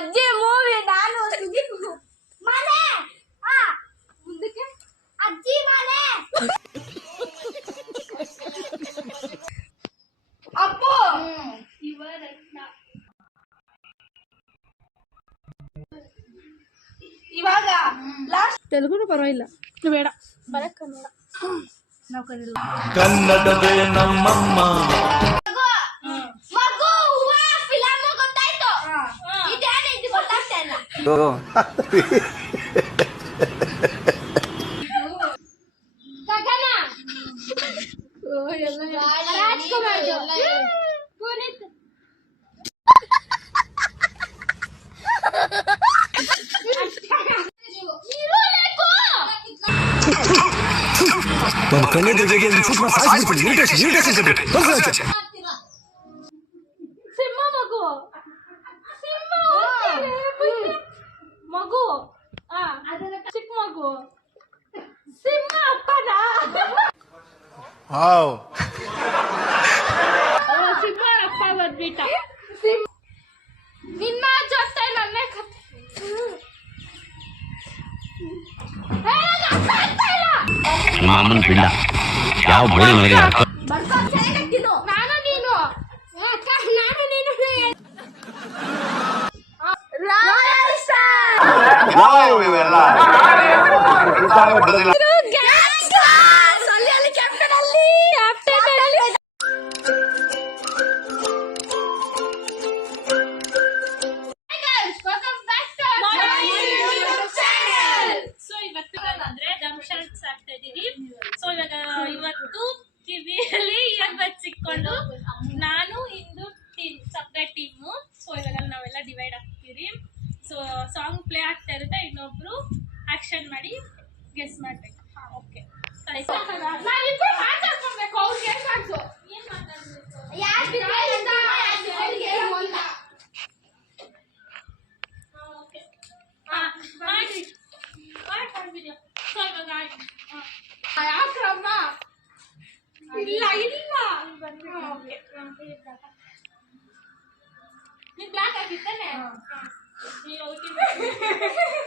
ಅಜ್ಜಿ ಮೂವಿ ನಾನು ಮನೆ ಮುಂದಕ್ಕೆ ಅಜ್ಜಿ ಮನೆ ಅಪ್ಪು ಇವಾಗ ಲಾಸ್ಟ್ ತೆಲುಗುನು ಪರವಾಗಿಲ್ಲ ಬೇಡ ಬರಕ್ ಕನ್ನಡ ನಾವು ಕನ್ನಡವೇ ನಮ್ಮಮ್ಮ ಮಗು ಹೂವ ಫಿಲಂ ಗೊತ್ತಾಯ್ತು ಇದೇನು ಇದು ಗೊತ್ತಾಗ್ತಾ ಇಲ್ಲ ಗಗನ ಓ ಎಲ್ಲ ರಾಜ್ಕುಮಾರ್ ಪುನೀತ್ ನನ್ನ ಕಣ್ಣಿನ ಜೊತೆಗೆ ಸಿಂಹ ಮಗು ಸಿಂಹ ಮಗು ಚಿಕ್ಕ ಮಗು ಸಿಂಹ ಅಪ್ಪನ ಸಿಂಹ ಅಪ್ಪ ಬಂದ್ಬಿಟ್ಟ ನಿನ್ನ ಜೊತೆ ನನ್ನೇ ಮಾಮನ್ ಪಿಂಡ ಯಾವ ಬೋಳಿ ನೋಡಿ ನಾನು ನೀನು ನಾನು ನೀನು ಇವತ್ತು ಕಿವಿಯಲ್ಲಿ ಇಯರ್ಬಡ್ಸ್ ಸಿಕ್ಕೊಂಡು ನಾನು ಇಂದು ಸಪ್ರೇಟ್ ಟೀಮು. ಸೊ ಇವಾಗ ನಾವೆಲ್ಲ ಡಿವೈಡ್ ಆಗ್ತೀವಿ. ಸೊ ಸಾಂಗ್ ಪ್ಲೇ ಆಗ್ತಾ ಇರುತ್ತೆ, ಇನ್ನೊಬ್ರು ಆಕ್ಷನ್ ಮಾಡಿ ಗೆಸ್ ಮಾಡ್ಬೇಕು. ಓಕೆ ಮಾತಾಡ್ಕೊಬೇಕು. ಅವ್ರಿಗೆ ಏನ್ ಮಾಡ್ಬಿಡಿ. ಸೊ ಇವಾಗ ಯಾಕ್ರಮ್ಮ ಇಲ್ಲ ಇಲ್ಲ ನೀನ್ ಬ್ಲಾಕ್ ಆಗಿದ್ದಾನೆ.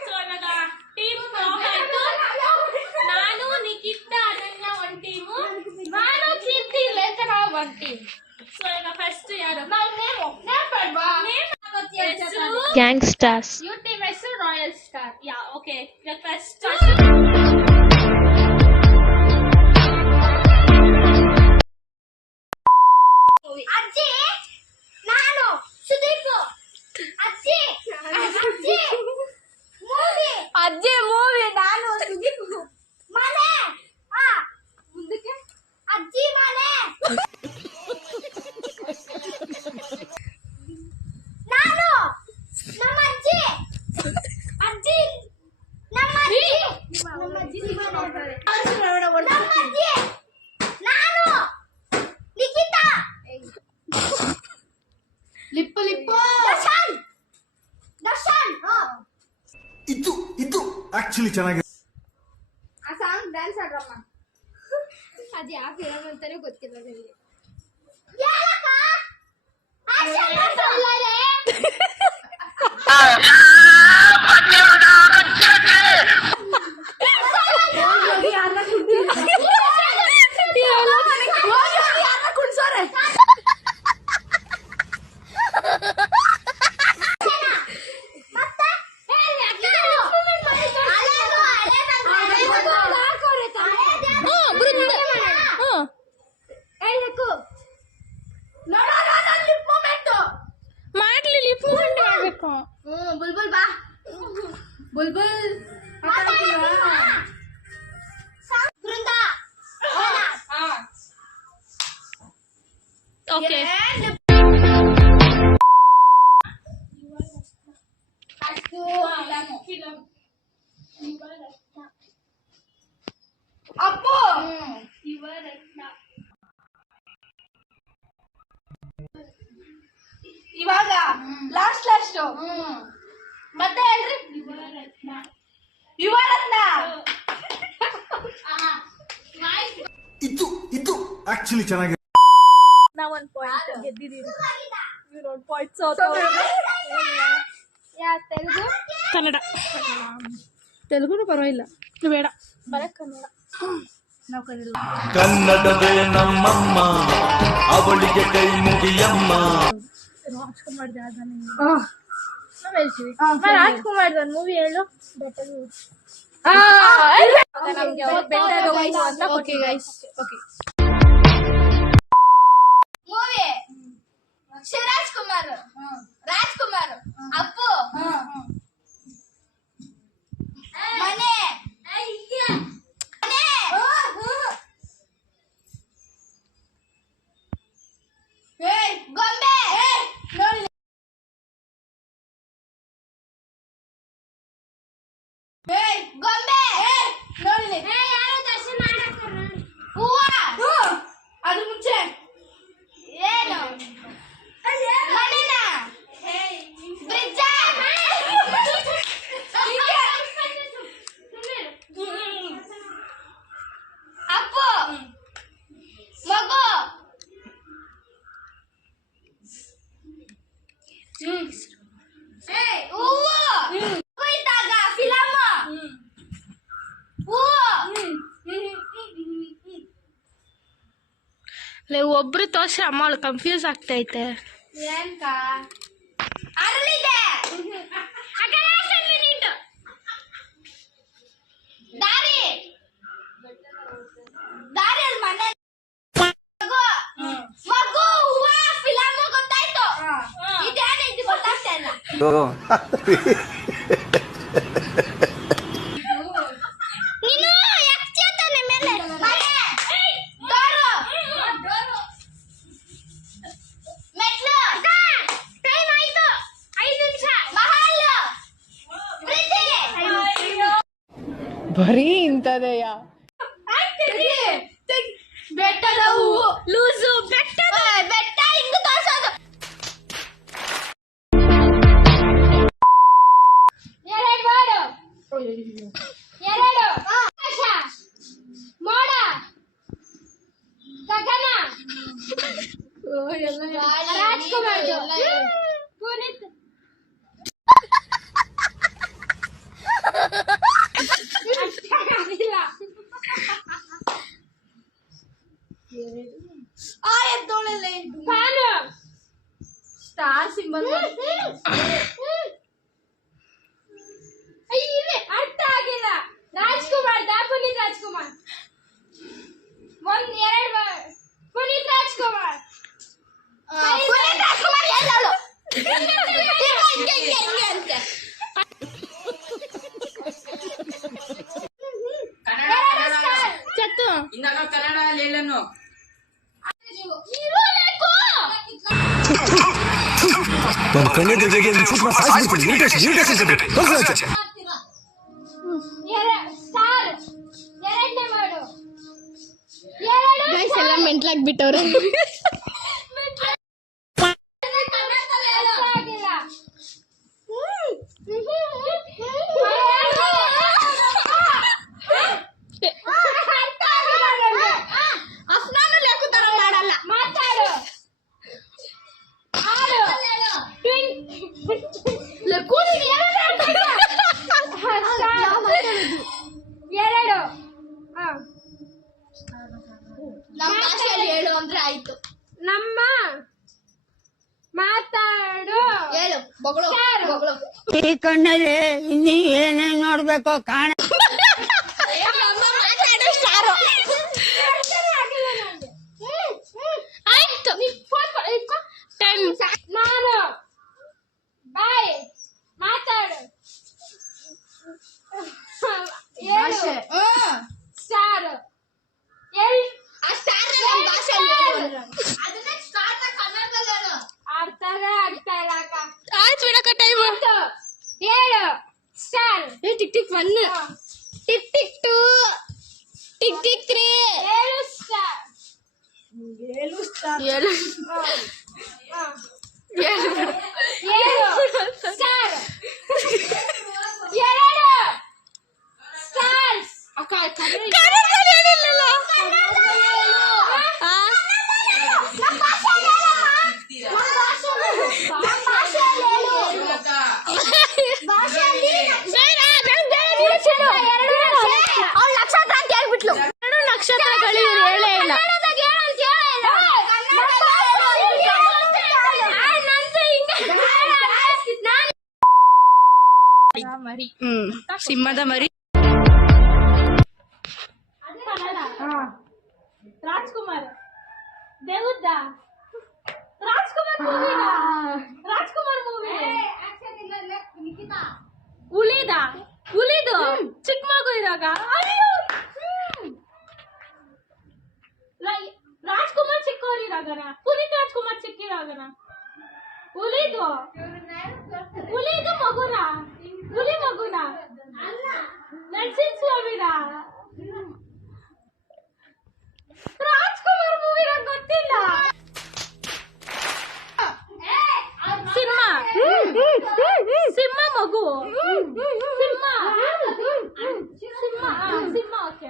ಸೊ ಇವಾಗ ಟೀಮ್ ಫಾರ್ಮ್ ಆಯ್ತು. ನಾನು ನಿಖಿತಾ ಅನನ್ಯ ಒಂದ್ ಟೀಮು, ನಾನು ಕೀರ್ತಿ ಲೇಖನ ಒಂದ್ ಟೀಮ್. ಸೊ ಇವಾಗ ಫಸ್ಟ್ ಯಾರು ಗ್ಯಾಂಗ್ಸ್ಟರ್ಸ್. ಯು ಟೀಮ್ ಹೆಸರು ರಾಯಲ್ ಸ್ಟಾರ್. ಯಾ ಓಕೆ. ಇವಾಗ ಫಸ್ಟ್ ಅಜ್ಜಿ ನಾನು ಸುದೀಪ್ ಅಜ್ಜಿ ಅಜ್ಜಿ ಮೂವಿ ನಾನು ಸುದೀಪ್ ಮನೆ ಮುಂದಕ್ಕೆ ಅಜ್ಜಿ ಮನೆ ನಾನು ನಮ್ಮ ಅಜ್ಜಿ ಅಜ್ಜಿ ನಮ್ಮ ಅಜ್ಜಿ ನಾನು ನಿಖಿತಾ ಲಿಪ್ಪು ಲಿಪ್ಪು ದರ್ಶನ್ ದರ್ಶನ್ ಇದು ಆಕ್ಚುಲಿ ಚೆನ್ನಾಗಿದೆ. ಆ ಸಾಂಗ್ ಡ್ಯಾನ್ಸ್ ಆಡ್ರಮ್ಮ. ಅದು ಯಾವ ಫಿಲಂ ಅಂತಾನೆ ಗೊತ್ತಿಲ್ಲ ನನಗೆ. ಯಾರಕ್ಕ ಆಕ್ಷನ್ ಮಾಡ್ತಾಯಿಲ್ಲ ಮಾಡ್ಲಿ ಲಿಪ್ ಮೂವ್ಮೆಂಟ್ ಮಾಡ್ಬೇಕು. ಬುಲ್ಬುಲ್ ಬಾ ಬುಲ್ಬುಲ್ ಬೃಂದ ಓಕೆ ಅಪ್ಪು ಇವಾಗ ಲಾಸ್ಟ್ ಮತ್ತೆ ಹೇಳ್ರಿ. ಯುವರತ್ನ ಇದು ಆಕ್ಚುಲಿ ಚೆನ್ನಾಗಿದೆ. ನಾವ್ 1 ಪಾಯಿಂಟ್ ಗೆದ್ದಿದೀವಿ. 0 ಪಾಯಿಂಟ್ ತೆಲುಗು ಕನ್ನಡ. ತೆಲುಗುನು ಪರವಾಗಿಲ್ಲ ಬೇಡ ಬರ ಕನ್ನಡ. ನಾವು ಕನ್ನಡ. ಕನ್ನಡವೇ ನಮ್ಮಮ್ಮ ಅವಳಿಗೆ ಕೈ ಮುಗಿಯಮ್ಮ. ರಾಜ್ಕುಮಾರ್ ನಾವ್ ಹೇಳ್ತೀವಿ. ರಾಜ್ಕುಮಾರ್ ಮೂವಿ ಹೇಳು. ನಮ್ಗೆ ಬೆಟ್ಟದ ಹೂವು ಅಂತ okay guys. Okay movie Shivaraj Kumar, Rajkumar, Appu, ಮನೆ, ಗೊಂಬೆ, ಗೊಂಬೆ, ಹೂವ, ಅದು ಮುಂಚೆ ಏನು ಮನೆನಾ ಬ್ರಿಡ್ಜ, ಅಪ್ಪು, ಮಗು, ಹೂವು ಇದ್ದಾಗ ಫಿಲಮ್, ಒಬ್ರು ತೋರ್ಸಿ ಅಮ್ಮ ಕನ್ಫ್ಯೂಸ್ ಆಗ್ತೈತೆ. ಏನ್ಕ ಅರಳಿದೆ ದಾರಿ, ದಾರಿಯಲ್ಲಿ ಮನೆ, ಮಗು, ಹೂವ, ಫಿಲಮ್ ಗೊತ್ತಾಯ್ತು. ಇದೇನು ಇದು ಗೊತ್ತಾಗ್ತಾ ಇಲ್ಲ. ನೀನು ಯಾಕೆ ಚೇತನೆ ಮೇಲೆ ಮನೆ, ಡೋರು, ಮೆಟ್ಲು, ಟೈಮ್ ಆಯ್ತು 5 ನಿಮಿಷ, ಮಹಲ್, ಬ್ರಿಡ್ಜ್, ಬರೀ ಇಂಥದೆಯಾ? ಬೆಟ್ಟದ ಹೂವು, ಲೂಸು ಬೆಟ್ಟದ ಬೆಟ್ಟ ಹಿಂಗ್ ತೋರ್ಸೋದು. ಎರಡು ಮಾಡು, ಎರಡು ಆಕಾಶ, ಮೋಡ, ಗಗನ, Rajkumar, Puneeth, fan, star symbol, ಅರ್ಥ ಆಗಿಲ್ಲ. ರಾಜ್ಕುಮಾರ್ ಪುನೀತ್ ರಾಜ್ಕುಮಾರ್, ಎರಡು ಪುನೀತ್ ರಾಜ್ಕುಮಾರ್, ಪುನೀತ್ ರಾಜ್ಕುಮಾರ್ ಎಲ್ಲಳು ಚತ್ತು ಕನ್ನಡ ಹೇಳನು ನನ್ನ ಕಣ್ಣಿನ ಜೊತೆಗೆ ಎರಡನೇ ಮಾಡು, ಎಲ್ಲ ಮೆಂಟ್ಲಾಗ್ಬಿಟ್ಟವ್ರೆ. ಮಾತಾಡು, ಆಡು, ಎರಡು ನಮ್ಮ ಭಾಷೆಯಲ್ಲಿ ಹೇಳು ಅಂದ್ರೆ ಆಯ್ತು. ನಮ್ಮ ಮಾತಾಡು ಹೇಳು, ಬಗಳು ಬಗಳು. ಈ ಕಣ್ಣಲ್ಲಿ ಇನ್ನೀ ಏನೇನ್ ನೋಡ್ಬೇಕು ಕಾಣ. ಆಯ್ತು. ನಾನು ಬಾಯ್ ಮಾತಾಡು, ಸ್ಟಾರ್, ಆಡ್ತಾರೆ ಆಗ್ತಾ ಇಲ್ಲ ಅಕ್ಕ. ಆಯ್ತು ಬಿಡಕ್ಕ ಟೈಮ್. ಹೇಳು star. Tick tick 1, tick tick 2, tick tick 3. ಹೇಳು ಸ್ಟಾರ್. ಹೇಳು ಹೇಳು ಸ್ಟಾರ್. ಎರಡು ಸ್ಟಾರ್ಸ್. ಅಕ್ಕ ಮರಿ. ಸಿಂಹದ ಮರಿ. ರಾಜ್ಕುಮಾರ್ ದೇವುದ್ದ ರಾಜ್ಕುಮಾರ್ ಮೂವಿ ಹುಲಿದು ಚಿಕ್ಕ ಮಗು ಇರಾಗ ರಾಜ್ಕುಮಾರ್ ಚಿಕ್ಕವರಿರಾಗನ ಪುನೀತ್ ರಾಜ್ಕುಮಾರ್ ಚಿಕ್ಕಿರಾಗನ ಹುಲಿದು ಮಗುನ ಹುಲಿ ಮಗುನ ನರಸಿಂಹ ಸ್ವಾಮಿನ ರಾಜ್ಕುಮಾರ್ ಮೂವಿ ನಂಗೆ ಗೊತ್ತಿಲ್ಲ. ಸಿಂಹ ಮಗು ಸಿಂಹ ಓಕೆ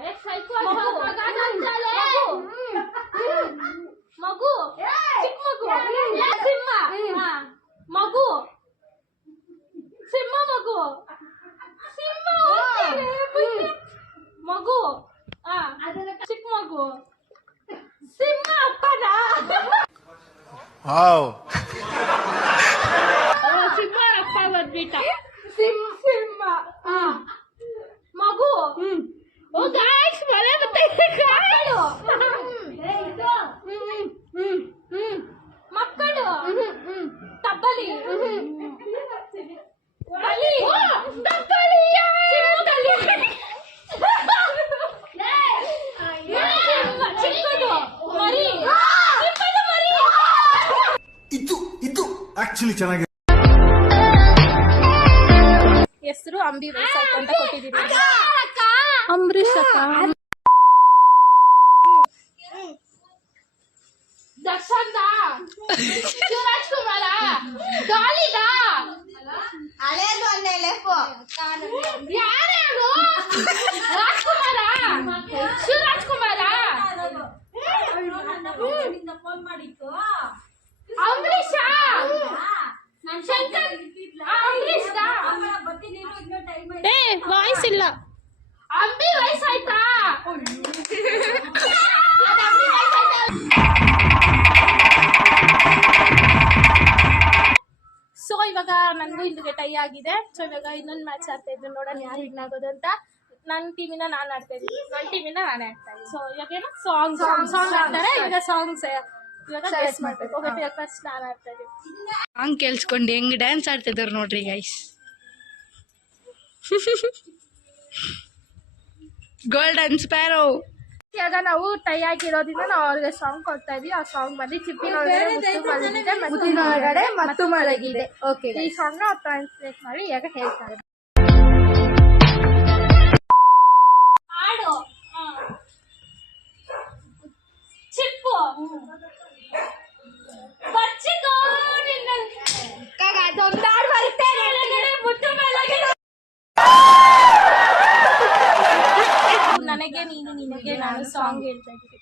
ಮಗು ಚಿಕ್ಕ ಮಗು ಸಿಂಹ ಮಗು ಸಿಂಹ ಮಗು ಮಗು ಚಿಕ್ಕ ಮಗು ಸಿಂಹ ಅಪ್ಪನ ಸಿಂಹ ಅಪ್ಪ ಬಂದ್ಬಿಟ್ಟ ಸಿಂಹ ಮಗು ಮಕ್ಕಳು ತಬ್ಬಲಿ ಚಿಕ್ಕದು ಮರಿ ಇದು ಆಕ್ಚುಲಿ ಚೆನ್ನಾಗಿದೆ. ಹೆಸರು ಅಂಬಿ ವಯಸ್ಸಾಯ್ತು ಅಂತ ಕೊಟ್ಟಿದ್ದೀರಿ. ಅಂಬರೀಷ್ ಅಕ್ಕ. ದರ್ಶನ್ದ ಶಿವರಾಜ್ಕುಮಾರ ಡಾಲಿದ ಹಳೇದು ಅಂದೇಲೆಪ್ಪು ಯಾರ್ಯಾರು ರಾಜ್ಕುಮಾರ ಶಿವರಾಜ್ಕುಮಾರ ಅಂಬರೀಷ ಶಂಕರ್ ಅಂಬರೀಷ್ ವಾಯ್ಸ್ ಇಲ್ಲ. ಅಂಬಿ ವಯಸ್ಸಾಯ್ತಾ ಸೊ ಇವಾಗ ನನಗೂ ಇಲ್ಲಿಗೆ ಟೈ ಆಗಿದೆ. ಸೊ ಇವಾಗ ಇನ್ನೊಂದು ಮ್ಯಾಚ್ ಆಡ್ತಾ ಇದ್ದು ನೋಡೋಣ ಯಾರು ವಿನ್ ಆಗೋದು ಅಂತ. ನನ್ನ ಟೀಮಿನ ನಾನು ಆಡ್ತಾ ಇದ್ದೀನಿ, ನನ್ನ ಟೀಮಿನ ನಾನೇ ಆಡ್ತಾ ಇದ್ದೀನಿ. ಸೊ ಇವಾಗ ಏನು ಸಾಂಗ್ ಆಡ್ತಾರೆ. ಇವಾಗ ಸಾಂಗ್ಸ್ ಇವಾಗ ಡ್ರೆಸ್ ಮಾಡ್ಬೇಕು. ಓಕೆ ಫಸ್ಟ್ ನಾನು ಆಡ್ತಾ ಇದ್ದೀನಿ. ಸಾಂಗ್ ಕೇಳಿಸ್ಕೊಂಡು ಹೆಂಗ್ ಡ್ಯಾನ್ಸ್ ಆಡ್ತಿದ್ದಾರೆ ನೋಡ್ರಿ ಗೈಸ್. Golden sparrow. ಇವಾಗ ನಾವು ಟೈ ಆಗಿರೋದ್ರಿಂದ ನಾವು ಅವ್ರಿಗೆ ಸಾಂಗ್ ಕೊಡ್ತಾ ಇದೀವಿ. ಆ ಸಾಂಗ್ ಬಂದು ಚಿಪ್ಪಿನೊಳಗಡೆ ಮತ್ತು ಮಲಗಿದೆ. ಓಕೆ, ಈ ಸಾಂಗ್ ನ ಟ್ರಾನ್ಸ್ಲೇಟ್ ಮಾಡಿ ಇವಾಗ ಹೇಳ್ತಾರೆ. ಆಡು ಚಿಪ್ಪು ಬಚ್ಚಿಕೋ ಅದೊಂದಾಡು ಬರುತ್ತೆ ಮುಟ್ಟು ಮೇಲಗೆ. ನನಗೆ ನೀನು ನಿನಗೆ ನಾನು ಸಾಂಗ್ ಹೇಳ್ತಾ ಇದ್ದೀನಿ.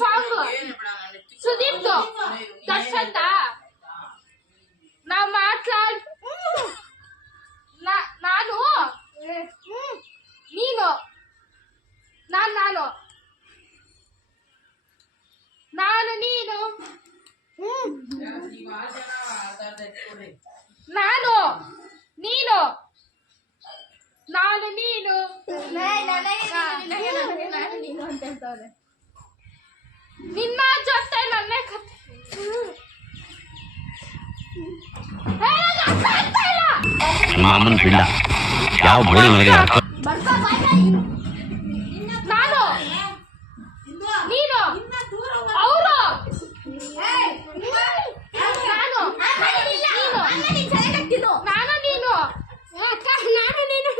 ಸಾಂಗ್ ಸುದೀಪ್ದು ದರ್ಶನ್ದ ನಾವು ನಾನು ನೀನು ನಾನು ನೀನು ನಾನು ನೀನು ಅಂತ ಹೇಳ್ತಾವ್ರೆ. ನಿನ್ನ ಜೊತೆ ನನ್ನೇ ಕತೆ ಮಾಮನ್ ಪಿಂಡ ಯಾವ ಬೋಳಿ ಮಗನಿಗೆ ನಾನು ನೀನು ಅವರು ನಾನು ನೀನು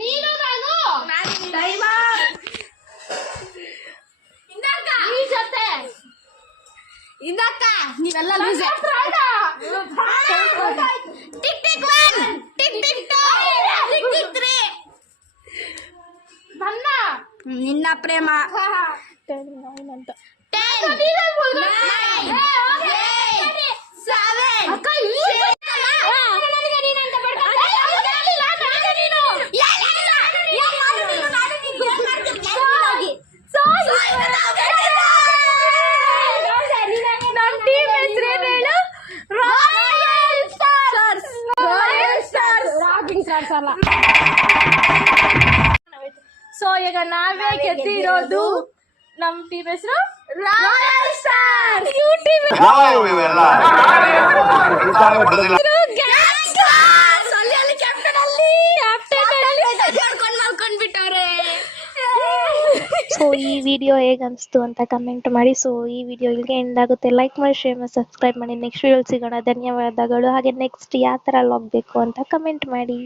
ನೀನು ನಾನು ಈ ಜೊತೆ ಇಂದಕ್ಕ ನೀವೆಲ್ಲ loose. Tick tick 1 tick tick 2 tick tick 3 ನನ್ನ ನಿನ್ನ ಪ್ರೇಮ. 10 9 ಅಂತ 10 9 7 ಅಕ್ಕ ನನಗೆ ನೀನು ಅಂತ ಬರ್ತಾ ಬರಲ್ಲ. ಸೊ ಈಗ ನಾವೇ ಗೆದ್ದಿರೋದು. ನಮ್ ಟೀಮ್ ಹೆಸರು ರಾಯಲ್ ಸ್ಟಾರ್ಸ್. ಸೊ ಈ ವಿಡಿಯೋ ಹೇಗೆ ಅನಿಸ್ತು ಅಂತ ಕಮೆಂಟ್ ಮಾಡಿ. ಸೊ ಈ ವಿಡಿಯೋ ಇಲ್ಲಿಗೆ ಎಂಡ್ ಆಗುತ್ತೆ. ಲೈಕ್ ಮಾಡಿ, ಶೇರ್ ಮಾಡಿ, ಸಬ್ಸ್ಕ್ರೈಬ್ ಮಾಡಿ. ನೆಕ್ಸ್ಟ್ ವಿಡಿಯೋ ಸಿಗೋಣ. ಧನ್ಯವಾದಗಳು. ಹಾಗೆ ನೆಕ್ಸ್ಟ್ ಯಾವ ಥರ ಲಾಗ್ ಬೇಕು ಅಂತ ಕಮೆಂಟ್ ಮಾಡಿ.